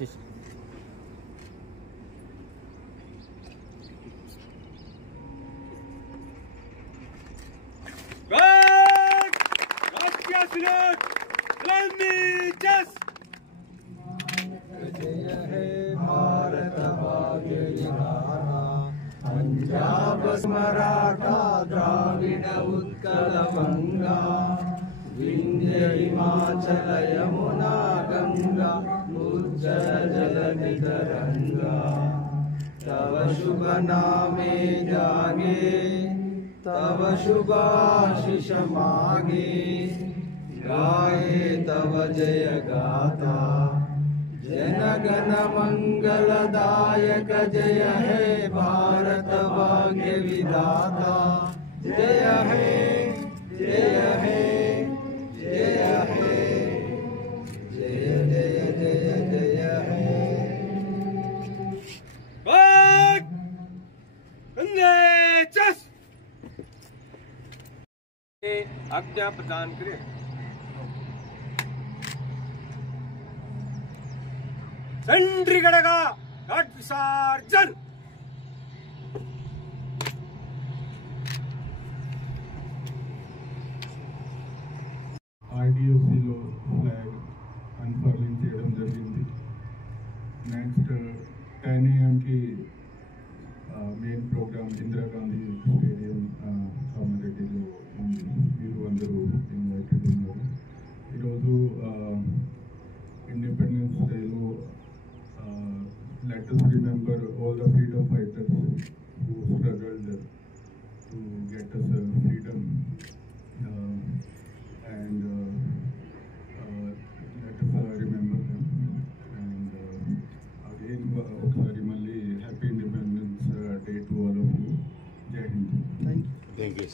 వచ్చేసి जय हे भारत भाग्य विधाता पंजाब मराठा द्राविड उत्कल बंगा विंध्य हिमाचल यमुना गंगा उज्जल जलधि तरंगा तव शुभ नामे जागे तव शुभाशिष मागे गाये तव जय गाथा जन गण मंगलदायक जय हे भारत भाग्य विधाता जय हे जय हे जय हे जय जय जय जय हे आज्ञा प्रदान करें। संड्रिगड़गा घाट विसर्जन। ఆర్టీఓసీలో ఫ్లాగ్ అన్ఫర్లింగ్ చేయడం జరిగింది. Next 10 AM main programme Indira Gandhi stadium కామారెడ్డిలో ఉంది. మీరు అందరూ ఇన్వైటెడ్ ఉన్నారు. ఈరోజు ఇండిపెండెన్స్ డేలో let us remember all the freedom fighters who struggled to get us freedom and let us remember them and again ఒకసారి మళ్ళీ happy independence day to all of you. జై హింద్. Thank you.